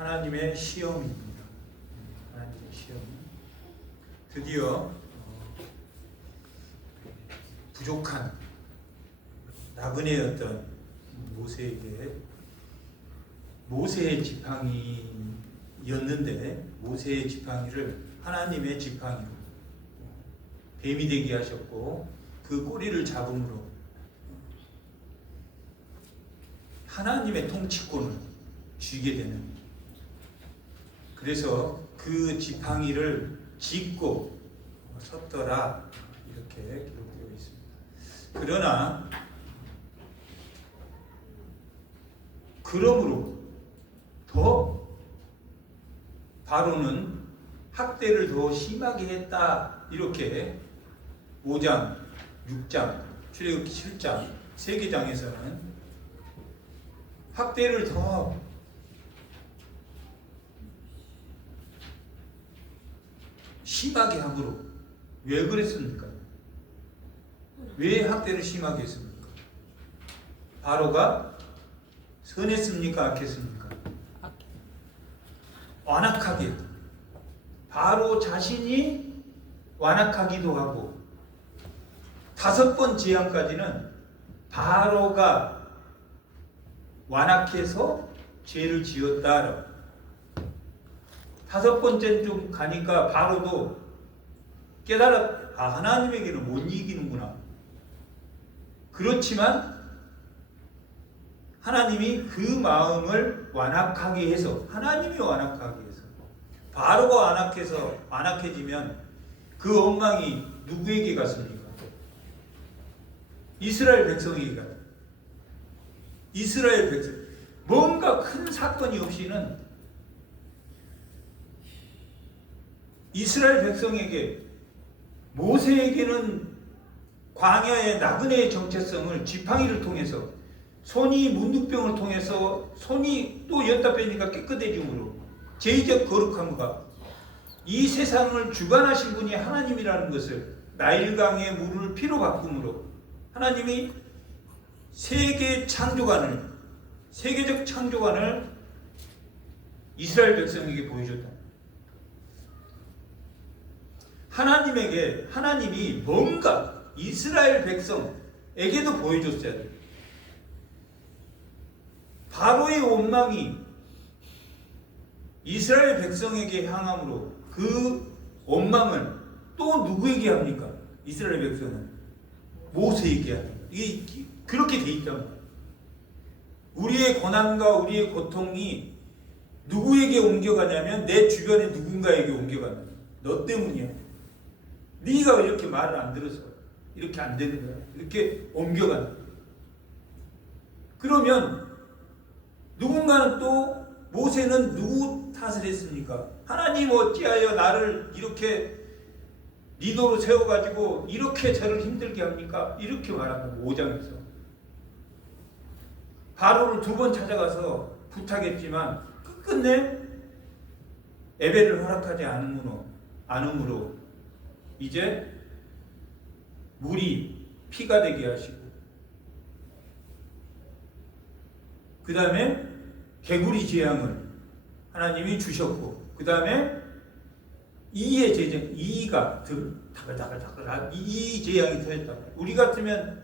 하나님의 시험입니다. 하나님의 시험. 드디어 부족한 나그네였던 모세에게 모세의 지팡이였는데 모세의 지팡이를 하나님의 지팡이로 뱀이 되게 하셨고 그 꼬리를 잡음으로 하나님의 통치권을 쥐게 되는, 그래서 그 지팡이를 짚고 섰더라 이렇게 기록되어 있습니다. 그러나 그러므로 더 바로는 학대를 더 심하게 했다 이렇게 5장, 6장, 출애굽기 7장 세 개장에서는 학대를 더 심하게 함으로. 왜 그랬습니까? 왜 학대를 심하게 했습니까? 바로가 선했습니까? 악했습니까? 완악하게. 바로 자신이 완악하기도 하고 5번 재앙까지는 바로가 완악해서 죄를 지었다. 5번째 좀 가니까 바로도 깨달아, 하나님에게는 못 이기는구나. 그렇지만 하나님이 그 마음을 완악하게 해서, 하나님이 완악하게 해서, 바로가 완악해지면 그 원망이 누구에게 갔습니까? 이스라엘 백성에게 갔다. 이스라엘 백성. 뭔가 큰 사건이 없이는 이스라엘 백성에게, 모세에게는 광야의 나그네의 정체성을 지팡이를 통해서, 손이 문둥병을 통해서 손이 또 였다 빼니까 깨끗해짐으로 죄의적 거룩함과 이 세상을 주관하신 분이 하나님이라는 것을 나일강의 물을 피로 바꿈으로 하나님이 세계적 창조관을 이스라엘 백성에게 보여줬다. 하나님이 뭔가 이스라엘 백성에게도 보여줬어야 돼요. 바로의 원망이 이스라엘 백성에게 향함으로 그 원망을 또 누구에게 합니까? 이스라엘 백성은 모세에게 합니다. 이게 그렇게 돼 있단 말이에요. 우리의 고난과 우리의 고통이 누구에게 옮겨가냐면 내 주변의 누군가에게 옮겨가는 거야. 너 때문이야. 네가 왜 이렇게 말을 안 들어서 이렇게 안 되는 거야. 이렇게 옮겨가는 거야. 그러면 누군가는 또 모세는 누구 탓을 했습니까? 하나님 어찌하여 나를 이렇게 리더로 세워가지고 이렇게 저를 힘들게 합니까? 이렇게 말합니다. 5장에서. 바로를 2번 찾아가서 부탁했지만 끝끝내 예배를 허락하지 않음으로 이제 물이 피가 되게 하시고, 그 다음에 개구리 재앙을 하나님이 주셨고, 그 다음에 이의 재앙, 이가 다글다글 이 재앙이 터졌다. 우리 같으면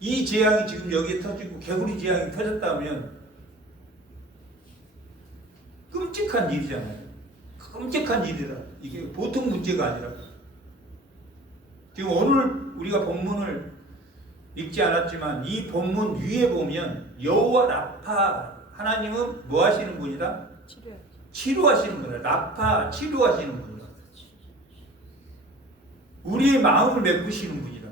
이 재앙이 지금 여기에 터지고 개구리 재앙이 터졌다면 끔찍한 일이잖아요. 끔찍한 일이라. 이게 보통 문제가 아니라. 지금 오늘 우리가 본문을 읽지 않았지만 이 본문 위에 보면 여호와 라파, 하나님은 뭐 하시는 분이다? 치료하시는 분이다. 라파, 치료하시는 분이다. 우리의 마음을 메꾸시는 분이다.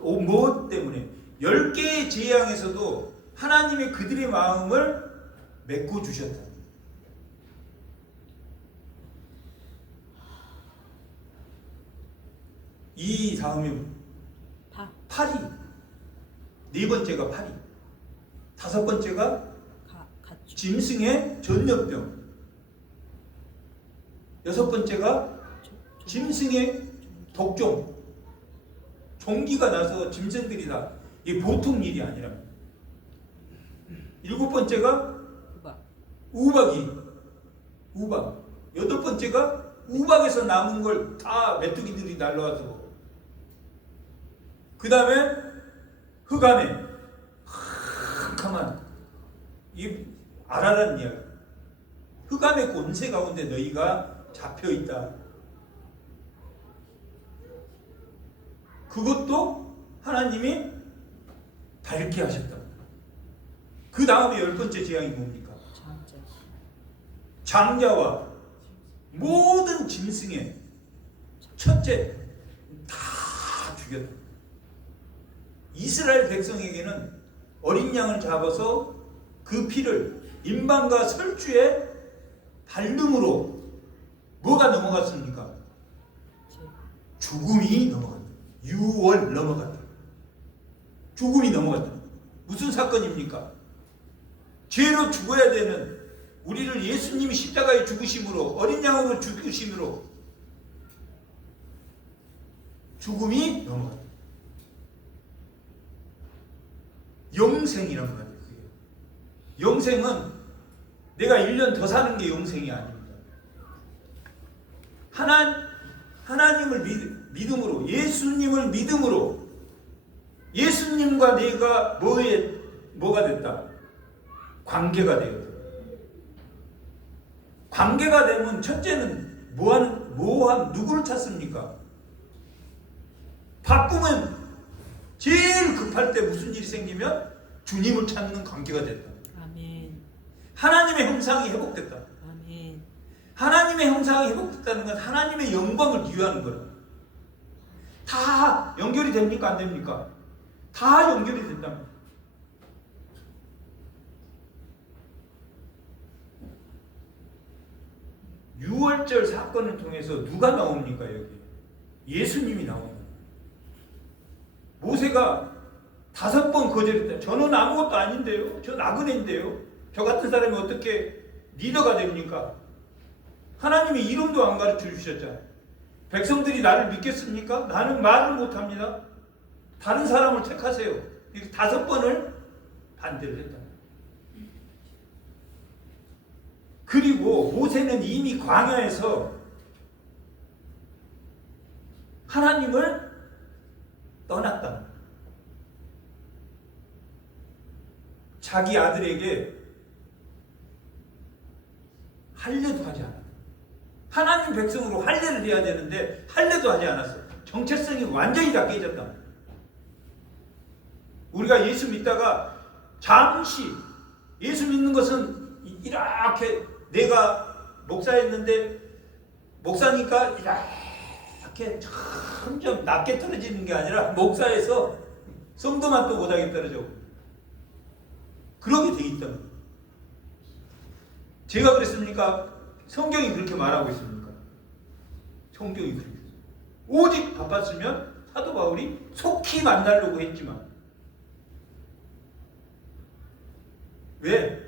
뭐 때문에? 10개의 재앙에서도 하나님이 그들의 마음을 메꿔주셨다. 이 다음에 파리. 4번째가 파리. 5번째가 짐승의 전염병. 6번째가 짐승의 독종. 종기가 나서 짐승들이 다. 이게 보통 일이 아니라. 7번째가 우박. 여덟 번째가 우박에서 남은 걸 다 메뚜기들이 날라와서 먹어. 그 다음에 흑암에 캄캄한 이 아라란 이야기. 흑암의 권세 가운데 너희가 잡혀 있다. 그것도 하나님이 밝게 하셨다. 그 다음에 열 번째 재앙이 뭡니까? 장자와 모든 짐승의 첫째 다 죽였다. 이스라엘 백성에게는 어린 양을 잡아서 그 피를 임방과 설주에 발름으로 뭐가 넘어갔습니까? 죽음이 넘어갔다. 유월 넘어갔다. 죽음이 넘어갔다. 무슨 사건입니까? 죄로 죽어야 되는 우리를 예수님이 십자가에 죽으심으로, 어린 양으로 죽으심으로 죽음이 넘어갔다. 영생이란 말이에요. 영생은 내가 1년 더 사는 게 영생이 아닙니다. 하나님을 믿음으로, 예수님을 믿음으로 예수님과 내가 뭐가 됐다? 관계가 되었다. 관계가 되면 첫째는 누구를 찾습니까? 바꾸면 제일 급할 때 무슨 일이 생기면 주님을 찾는 관계가 됐다. 아멘. 하나님의 형상이 회복됐다. 아멘. 하나님의 형상이 회복됐다는 건 하나님의 영광을 위하는 거라. 다 연결이 됩니까? 안 됩니까? 다 연결이 된답니다. 유월절 사건을 통해서 누가 나옵니까? 여기 예수님이 나옵니다. 모세가 5번 거절했다. 저는 아무것도 아닌데요. 저 나그네인데요. 저 같은 사람이 어떻게 리더가 됩니까? 하나님이 이름도 안 가르쳐 주셨잖아요. 백성들이 나를 믿겠습니까? 나는 말을 못합니다. 다른 사람을 택하세요. 이렇게 5번을 반대를 했다. 그리고 모세는 이미 광야에서 하나님을 떠났다. 자기 아들에게 할례도 하지 않았다. 하나님 백성으로 할례를 해야 되는데 할례도 하지 않았어. 정체성이 완전히 다 깨졌다. 우리가 예수 믿다가 잠시 예수 믿는 것은 이렇게 내가 목사였는데 목사니까 이렇게 점점 낮게 떨어지는 게 아니라 목사에서 성도만 또 못하게 떨어져. 그렇게 돼 있다. 제가 그랬습니까? 성경이 그렇게 말하고 있습니까? 성경이 그렇게. 오직 바빴으면 사도 바울이 속히 만나려고 했지만 왜?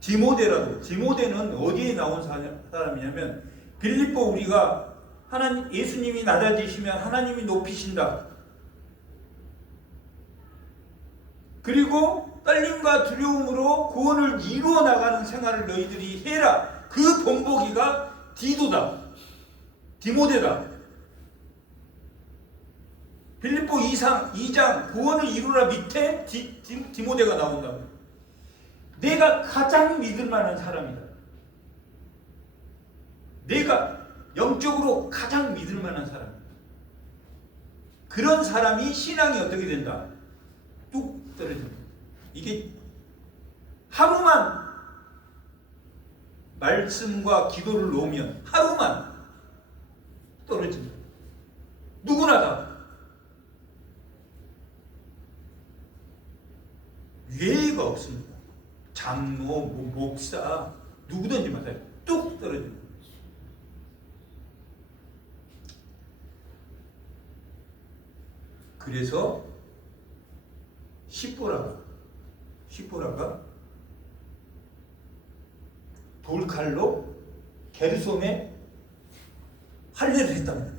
디모데는 어디에 나온 사람이냐면 빌립보 우리가 하나님 예수님이 낮아지시면 하나님이 높이신다. 그리고 떨림과 두려움으로 구원을 이루어 나가는 생활을 너희들이 해라. 그 본보기가 디모데다. 빌립보 2장 구원을 이루라 밑에 디모데가 나온다. 내가 가장 믿을 만한 사람이다. 내가 영적으로 가장 믿을 만한 사람. 그런 사람이 신앙이 어떻게 된다? 뚝 떨어진다. 이게 하루만 말씀과 기도를 놓으면 하루만 떨어진다. 누구나 다. 예의가 없습니다. 장로, 목사 누구든지 마찬가지. 뚝 떨어진다. 그래서 십보라가 돌칼로 게르솜에 할례를 했답니다.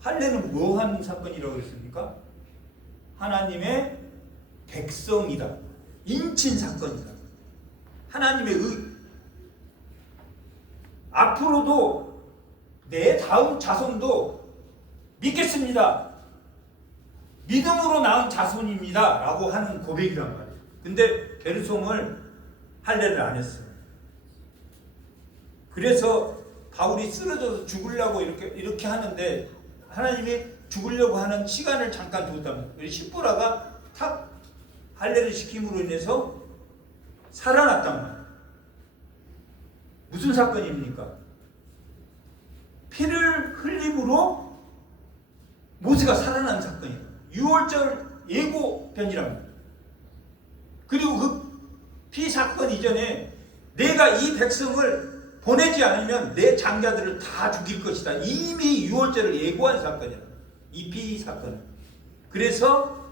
할례는 뭐 하는 사건이라고 했습니까? 하나님의 백성이다. 인친 사건이다. 하나님의 앞으로도 내 다음 자손도 믿겠습니다. 믿음으로 낳은 자손입니다. 라고 하는 고백이란 말이에요. 근데 게르솜을 할례를 안 했어요. 그래서 바울이 쓰러져서 죽으려고 이렇게 하는데 하나님이 죽으려고 하는 시간을 잠깐 줬다면 십보라가 탁 할례를 시킴으로 인해서 살아났단 말이에요. 무슨 사건입니까? 피를 흘림으로 모세가 살아난 사건이에요. 유월절 예고편이랍니다. 그리고 그 피 사건 이전에 내가 이 백성을 보내지 않으면 내 장자들을 다 죽일 것이다. 이미 유월절을 예고한 사건이에요. 이 피 사건은. 그래서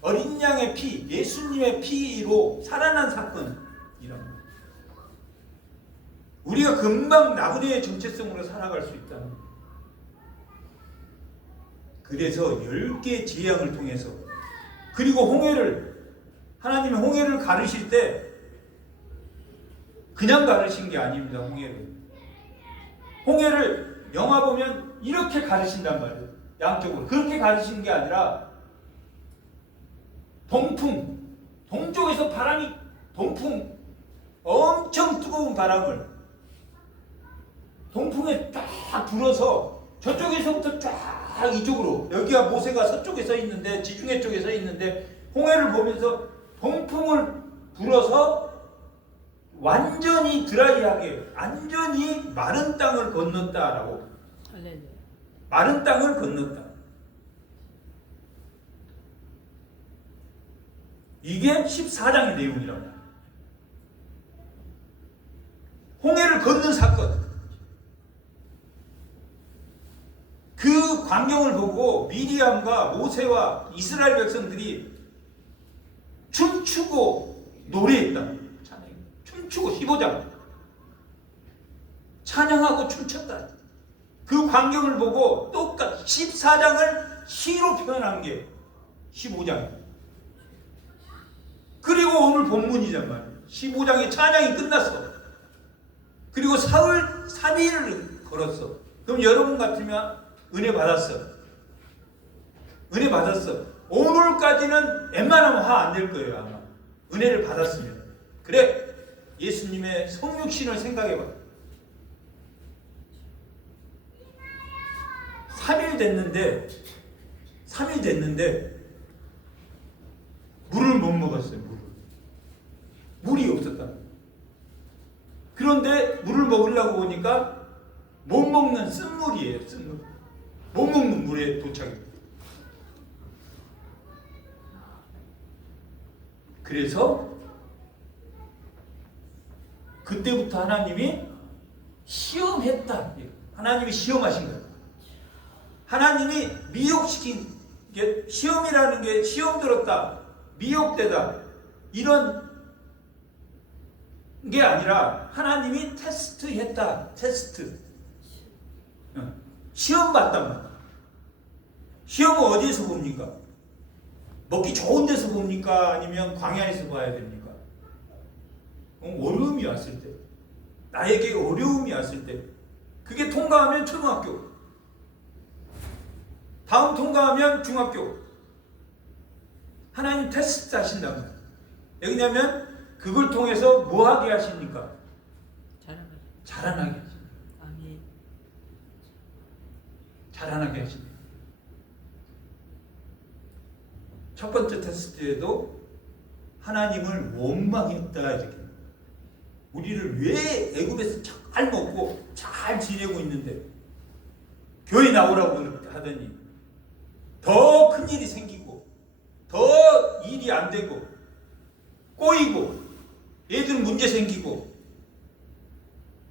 어린 양의 피, 예수님의 피로 살아난 사건이랍니다. 우리가 금방 나그네의 정체성으로 살아갈 수 있다. 그래서 10개의 재앙을 통해서 그리고 하나님의 홍해를 가르실 때 그냥 가르신 게 아닙니다. 홍해를 영화 보면 이렇게 가르신단 말이에요. 양쪽으로. 그렇게 가르신 게 아니라 동쪽에서 동풍 엄청 뜨거운 바람을 동풍에 쫙 불어서 저쪽에서부터 쫙 이쪽으로, 여기가 모세가 서쪽에 서 있는데 지중해 쪽에 서 있는데 홍해를 보면서 동풍을 불어서 완전히 드라이하게 완전히 마른 땅을 건넜다라고. 마른 땅을 건넜다. 이게 14장의 내용이라고. 홍해를 건넌 사건. 그 광경을 보고 미리암과 모세와 이스라엘 백성들이 춤추고 노래했다. 춤추고 15장 찬양하고 춤췄다. 그 광경을 보고 똑같이 14장을 시로 표현한 게 15장이에요. 그리고 오늘 본문이란 말이에요. 15장의 찬양이 끝났어. 그리고 사흘 3일을 걸었어. 그럼 여러분 같으면 은혜 받았어. 은혜 받았어. 오늘까지는 웬만하면 화 안 낼 거예요. 아마 은혜를 받았으면. 그래, 예수님의 성육신을 생각해봐. 3일 됐는데 물을 못 먹었어요. 물이 없었다. 그런데 물을 먹으려고 보니까 못 먹는 쓴물이에요. 쓴물. 못 먹는 물에 도착했다. 그래서 그때부터 하나님이 시험했다. 하나님이 시험하신 거예요. 하나님이 미혹시킨 게, 시험이라는 게 시험 들었다, 미혹되다 이런 게 아니라 하나님이 테스트했다. 테스트. 시험 봤단 말이야. 시험은 어디에서 봅니까? 먹기 좋은 데서 봅니까? 아니면 광야에서 봐야 됩니까? 어려움이 왔을 때, 나에게 어려움이 왔을 때, 그게 통과하면 초등학교, 다음 통과하면 중학교. 하나님 테스트 하신다고. 왜냐하면 그걸 통해서 뭐 하게 하십니까? 자라나게 하십니다. 자라나게 하십니다. 첫 번째 테스트에도 하나님을 원망했다 이렇게. 우리를 왜 애굽에서 잘 먹고 잘 지내고 있는데 교회 나오라고 하더니 더 큰 일이 생기고 더 일이 안 되고 꼬이고 애들 문제 생기고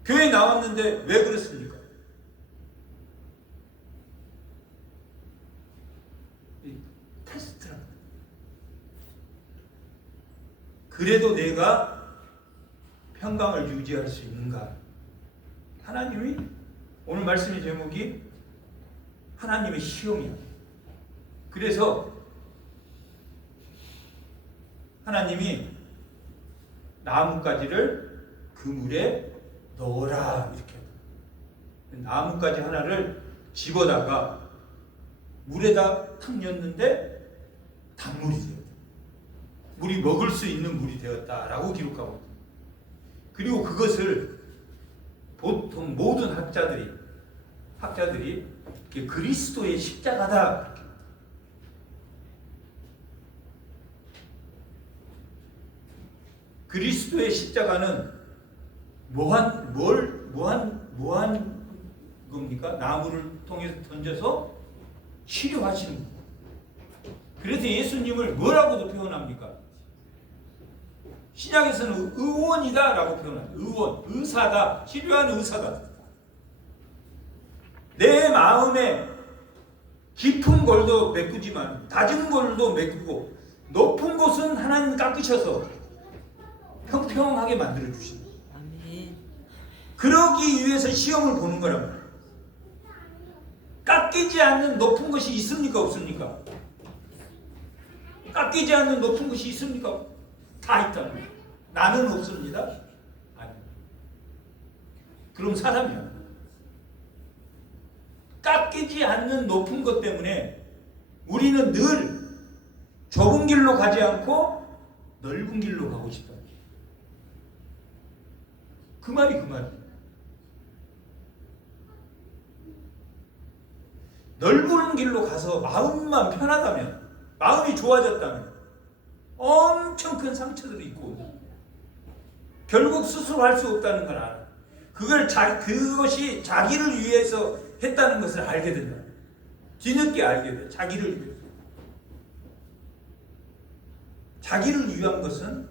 교회 나왔는데 왜 그렇습니까? 테스트랍니다. 그래도 내가 평강을 유지할 수 있는가? 하나님이, 오늘 말씀의 제목이 하나님의 시험이야. 그래서 하나님이 나뭇가지를 그 물에 넣어라 이렇게. 나뭇가지 하나를 집어다가 물에다 탁 넣었는데 단물이 되었다. 물이 먹을 수 있는 물이 되었다라고 기록하고, 그리고 그것을 보통 모든 학자들이 그리스도의 십자가다. 그리스도의 십자가는 뭐한 겁니까? 나무를 통해서 던져서 치료하시는 겁니다. 그래서 예수님을 뭐라고도 표현합니까? 신약에서는 의원이다라고 표현합니다. 의원, 의사다, 치료하는 의사다. 내 마음에 깊은 골도 메꾸지만 낮은 골도 메꾸고 높은 곳은 하나님 깎으셔서 평평하게 만들어 주십니다. 그러기 위해서 시험을 보는 거란 말이에요. 깎이지 않는 높은 것이 있습니까? 없습니까? 깎이지 않는 높은 것이 있습니까? 다 있다는 거예요. 나는 없습니다. 아니. 그럼 사람이야. 깎이지 않는 높은 것 때문에 우리는 늘 좁은 길로 가지 않고 넓은 길로 가고 싶다. 그 말이 그 말이에요. 넓은 길로 가서 마음만 편하다면, 마음이 좋아졌다면 엄청 큰 상처들이 있고 결국 수술할 수 없다는 걸 알아. 그것이 자기를 위해서 했다는 것을 알게 된다. 뒤늦게 알게 돼. 자기를 위해서. 자기를 위한 것은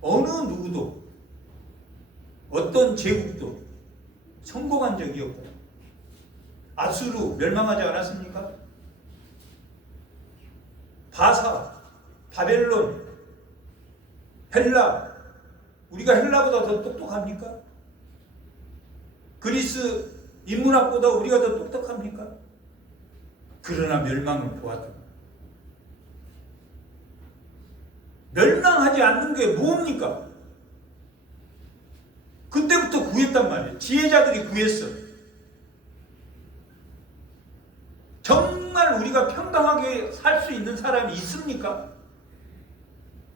어느 누구도, 어떤 제국도 성공한 적이 없다. 아수르 멸망하지 않았습니까? 바사, 바벨론, 헬라, 우리가 헬라보다 더 똑똑합니까? 그리스 인문학보다 우리가 더 똑똑합니까? 그러나 멸망을 보았다. 멸망하지 않는 게 뭡니까? 그때부터 구했단 말이에요. 지혜자들이 구했어. 정말 우리가 평강하게 살 수 있는 사람이 있습니까?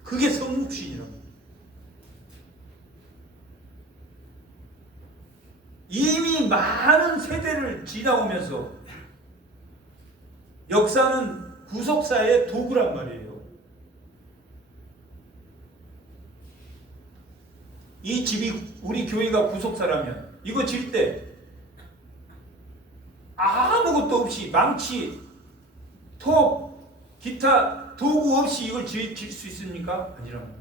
그게 성육신이라고. 이미 많은 세대를 지나오면서 역사는 구속사의 도구란 말이에요. 이 집이 우리 교회가 구속사라면 이거 질 때 아무것도 없이 망치, 톱, 기타 도구 없이 이걸 질 수 있습니까? 아니란 말이에요.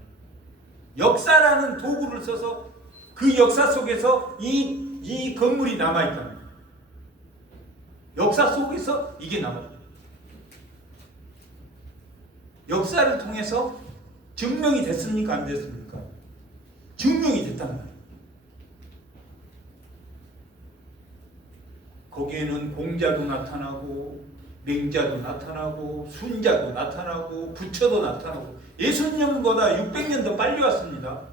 역사라는 도구를 써서 그 역사 속에서 이 건물이 남아있단 말이에요. 역사 속에서 이게 남아있어요. 역사를 통해서 증명이 됐습니까? 안 됐습니까? 증명이 됐단 말이에요. 거기에는 공자도 나타나고 맹자도 나타나고 순자도 나타나고 부처도 나타나고 예수님보다 600년 더 빨리 왔습니다.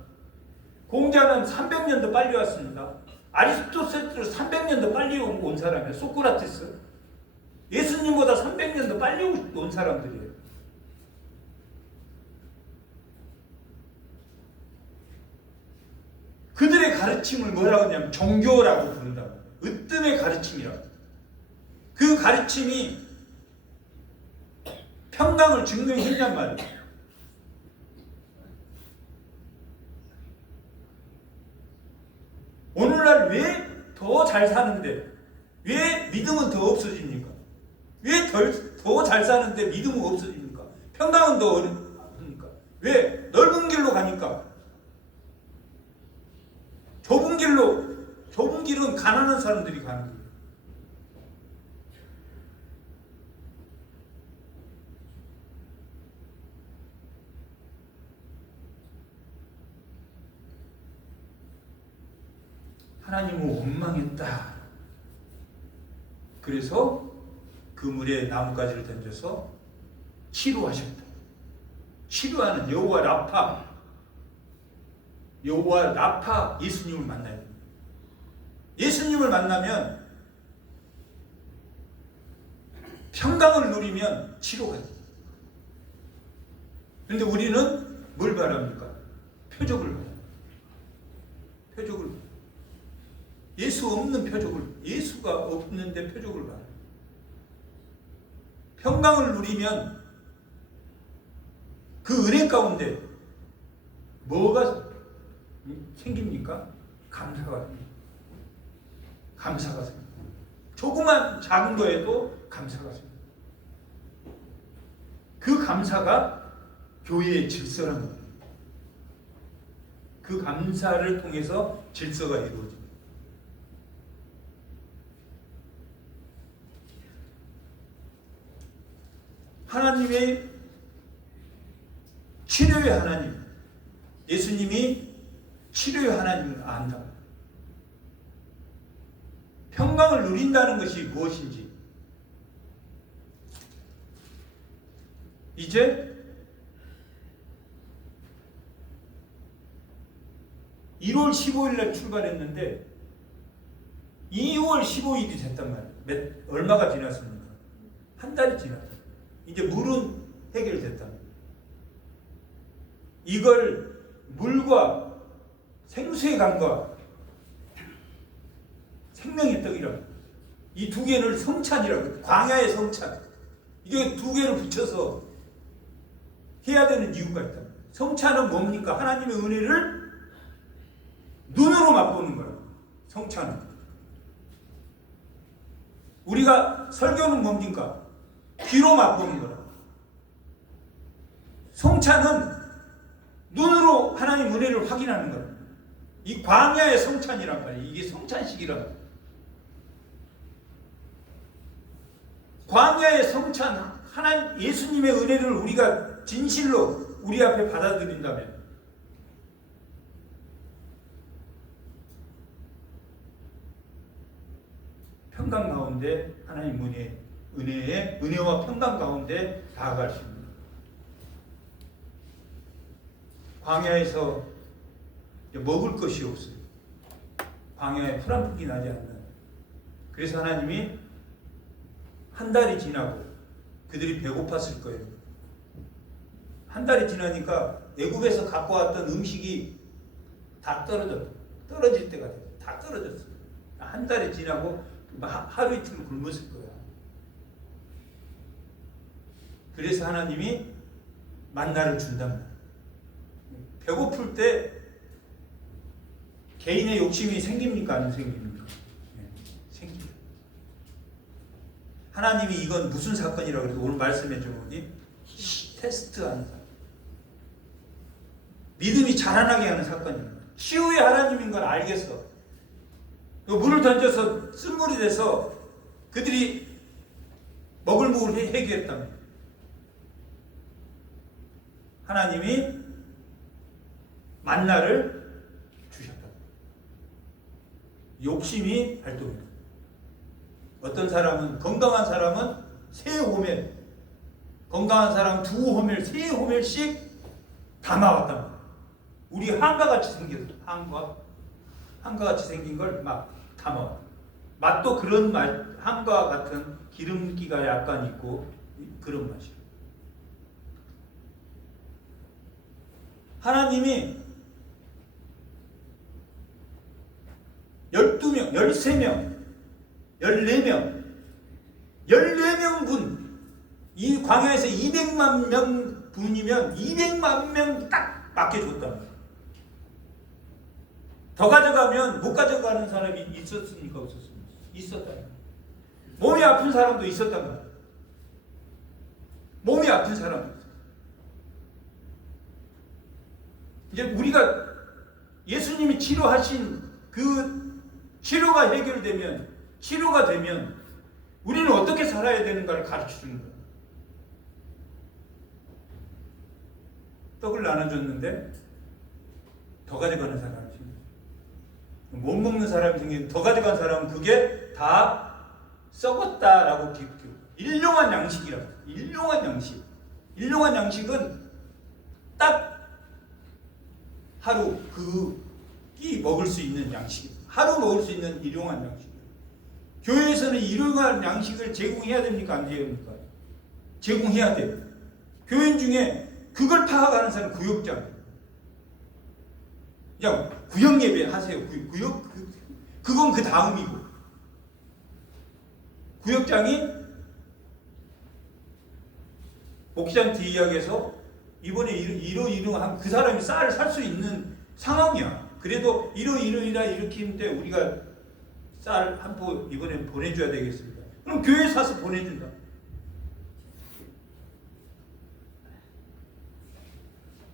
공자는 300년 더 빨리 왔습니다. 아리스토텔레스 300년 더 빨리 온 사람이에요. 소크라테스 예수님보다 300년 더 빨리 온 사람들이에요. 그들의 가르침을 뭐라고 하냐면 종교라고 부른다고. 으뜸의 가르침이라고. 그 가르침이 평강을 증명했냔 말이에요. 오늘날 왜 더 잘 사는데 왜 믿음은 더 없어집니까? 왜 더 잘 사는데 믿음은 없어집니까? 평강은 더 어렵습니까? 왜? 넓은 길로 가니까. 좁은 길은 가난한 사람들이 가는 거예요. 하나님은 원망했다. 그래서 그 물에 나뭇가지를 던져서 치료하셨다. 치료하는 여호와 라파. 여호와 라파 예수님을 만나야 됩니다. 예수님을 만나면 평강을 누리면 치료가 돼요. 그런데 우리는 뭘 바랍니까? 표적을 바랍니다. 표적을. 예수 없는 표적을, 예수가 없는데 표적을 바랍니다. 평강을 누리면 그 은혜 가운데 뭐가 생깁니까? 감사가 생깁니다. 감사가 생깁니다. 조그만 작은 거에도 감사가 생깁니다. 그 감사가 교회의 질서란 겁니다. 그 감사를 통해서 질서가 이루어집니다. 하나님의 치료의 하나님, 예수님이 치료의 하나님을 안다. 평강을 누린다는 것이 무엇인지 이제 1월 15일에 출발했는데 2월 15일이 됐단 말이에요. 얼마가 지났습니까? 한 달이 지났다. 이제 물은 해결됐다. 이걸 물과 생수의 강과 생명의 떡이라고, 이 두 개를 성찬이라고, 광야의 성찬, 이게 두 개를 붙여서 해야 되는 이유가 있다. 성찬은 뭡니까? 하나님의 은혜를 눈으로 맛보는 거예요. 성찬은. 우리가 설교는 뭡니까? 귀로 맛보는 거라. 성찬은 눈으로 하나님 은혜를 확인하는 거라. 이 광야의 성찬이란 말이에요. 이게 성찬식이란 말이에요. 광야의 성찬, 하나님 예수님의 은혜를 우리가 진실로 우리 앞에 받아들인다면 평강 가운데 하나님 은혜와 평강 가운데 나아갈 수 있습니다. 광야에서 먹을 것이 없어요. 광야에 풀 한 풀이 나지 않는. 그래서 하나님이 한 달이 지나고 그들이 배고팠을 거예요. 한 달이 지나니까 애굽에서 갖고 왔던 음식이 다 떨어질 때가 돼요. 다 떨어졌어요. 한 달이 지나고 하루 이틀 굶었을 거야. 그래서 하나님이 만나를 준답니다. 배고플 때 개인의 욕심이 생깁니까? 안 생깁니까? 네, 생깁니다. 하나님이 이건 무슨 사건이라고 그래서 오늘 말씀해 주는 테스트하는 사건. 믿음이 자라나게 하는 사건입니다. 치유의 하나님인 걸 알겠어. 물을 던져서 쓴물이 돼서 그들이 먹을 목을 해결했답니다. 하나님이 만나를 주셨다. 욕심이 발동했다. 어떤 사람은, 건강한 사람은 세 호멜, 건강한 사람은 두 호멜, 세 호멜씩 담아왔답니다. 우리 한가같이 생겼어. 한가같이 생긴 걸 막 담아와. 맛도 그런 맛, 한과 같은 기름기가 약간 있고 그런 맛이에요. 하나님이 12명, 13명, 14명, 14명 이 광야에서 200만 명 분이면 200만 명 딱 맡겨줬답니다. 더 가져가면 못 가져가는 사람이 있었습니까? 없었습니까? 있었다. 몸이 아픈 사람도 있었단 말이에요. 몸이 아픈 사람도 있었어요. 이제 우리가 예수님이 치료하신 그 치료가 해결되면, 치료가 되면 우리는 어떻게 살아야 되는가를 가르쳐 주는 거예요. 떡을 나눠줬는데 더 가져가는 사람이 생겨요. 못 먹는 사람이 생기는, 더 가져간 사람은 그게 다 썩었다라고 기록해요. 일용한 양식이라고. 일용한 양식. 일용한 양식은 딱 하루 그끼 먹을 수 있는 양식, 하루 먹을 수 있는 일용할 양식. 교회에서는 일용할 양식을 제공해야 됩니까? 안 해야 됩니까? 제공해야 돼요. 교인 중에 그걸 파악하는 사람은 구역장. 그냥 구역 예배 하세요. 그건 그 다음이고. 구역장이 목사한테 이야기해서 이번에 이러한 그 사람이 쌀을 살 수 있는 상황이야. 그래도 이러이러이라 이렇게 했는데 우리가 쌀 한 포 이번에 보내줘야 되겠습니다. 그럼 교회 사서 보내준다.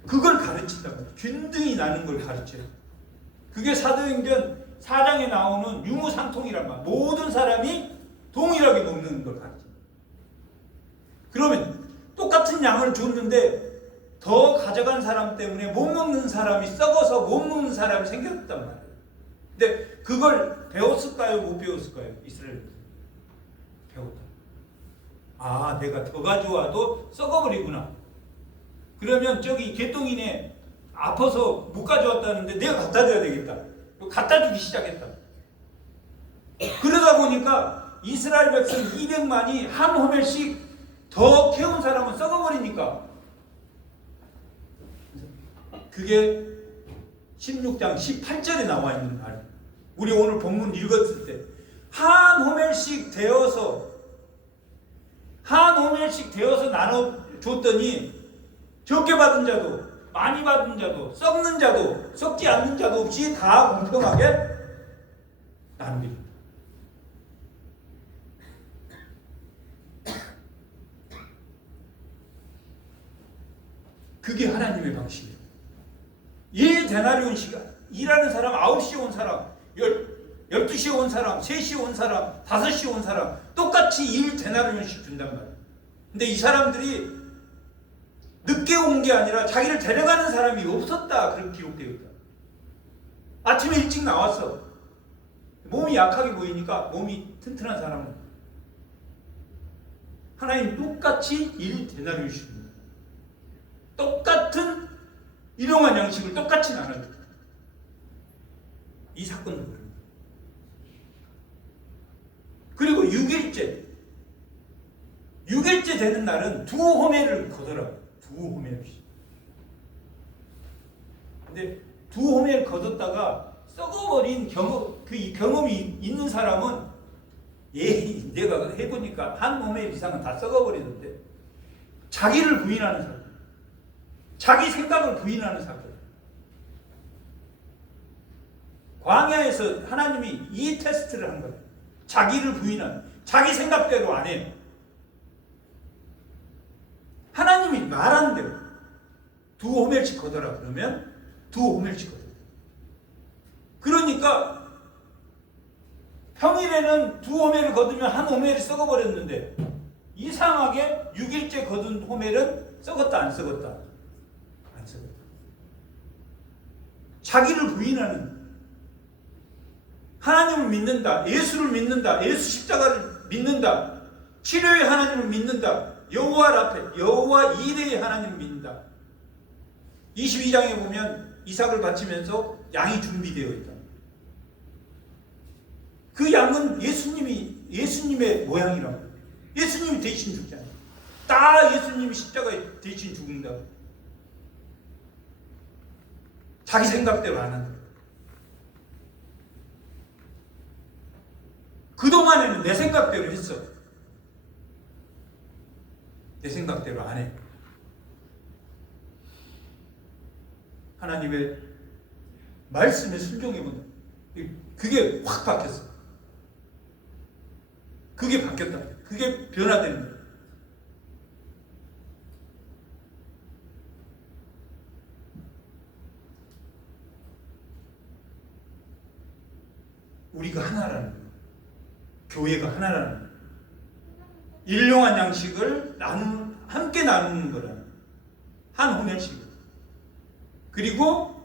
그걸 가르친단 말이야. 균등히 나는 걸 가르쳐요. 그게 사도행전 4장에 나오는 유무상통이란 말. 모든 사람이 동일하게 먹는 걸 가르쳐요. 그러면 똑같은 양을 줬는데 더 가져간 사람 때문에 못 먹는 사람이 썩어서 못 먹는 사람이 생겼단 말이에요. 근데 그걸 배웠을까요? 못 배웠을까요? 이스라엘 배웠다. 아, 내가 더 가져와도 썩어버리구나. 그러면 저기 개똥이네 아파서 못 가져왔다는데 내가 갖다 줘야 되겠다. 갖다 주기 시작했다. 그러다 보니까 이스라엘 백성 200만이 한 호멜씩 더 캐온 사람은 썩어버리니까 그게 16장 18절에 나와 있는 말. 우리 오늘 본문 읽었을 때 한 호멜씩 되어서 나눠줬더니 적게 받은 자도 많이 받은 자도 썩는 자도 썩지 않는 자도 없이 다 공평하게 나눕니다. 그게 하나님의 방식이에요. 1데나리온 시간 일하는 사람 9시에 온 사람 12시에 온 사람 3시에 온 사람 5시에 온 사람 똑같이 1데나리온씩 준단 말이에요. 근데 이 사람들이 늦게 온 게 아니라 자기를 데려가는 사람이 없었다. 그렇게 기록되어 있다. 아침에 일찍 나왔어. 몸이 약하게 보이니까 몸이 튼튼한 사람은 하나님 똑같이 1데나리온씩 줍니다. 똑같은 일용한 양식을 똑같이 나눠줍니다. 이 사건은 그럽니다. 그리고 6일째 되는 날은 2호멜을 거더라고요. 2호멜씩. 근데 2호멜 거뒀다가 썩어버린 경험이 있는 사람은 내가 해보니까 한 호멜 이상은 다 썩어버리던데 자기를 부인하는 사람, 자기 생각을 부인하는 사건. 광야에서 하나님이 이 테스트를 한 거예요. 자기를 부인하는, 자기 생각대로 안 해요. 하나님이 말한 대로 2호멜씩 거둬라 그러면 2호멜씩 거둬라. 그러니까 평일에는 2호멜을 거두면 한 호멜이 썩어버렸는데 이상하게 6일째 거둔 호멜은 썩었다 안 썩었다? 안 썩었다. 자기를 부인하는, 하나님을 믿는다, 예수를 믿는다, 예수 십자가를 믿는다, 치료의 하나님을 믿는다, 여호와 라페, 여호와 이레의 하나님을 믿는다. 22장에 보면 이삭을 바치면서 양이 준비되어 있다. 그 양은 예수님의 모양이라고. 예수님이 대신 죽잖아요. 다 예수님이 십자가에 대신 죽는다. 자기 생각대로 안 한다. 그동안에는 내 생각대로 했어. 내 생각대로 안 해. 하나님의 말씀에 순종해본다. 그게 확 바뀌었어. 그게 바뀌었다. 그게 변화되는 거야. 우리가 하나라는 거야. 교회가 하나라는 거야. 일용한 양식을 함께 나누는 거라는 거야. 한 호멜씩. 그리고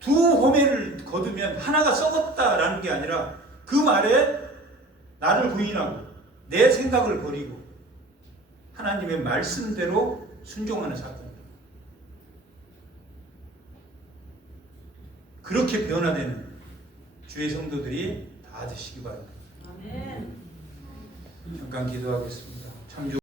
2호멜을 거두면 하나가 썩었다라는 게 아니라 그 말에 나를 부인하고 내 생각을 버리고 하나님의 말씀대로 순종하는 사건입니다. 그렇게 변화되는 주의 성도들이 다 되시기 바랍니다. 아멘. 잠깐 기도하겠습니다. 참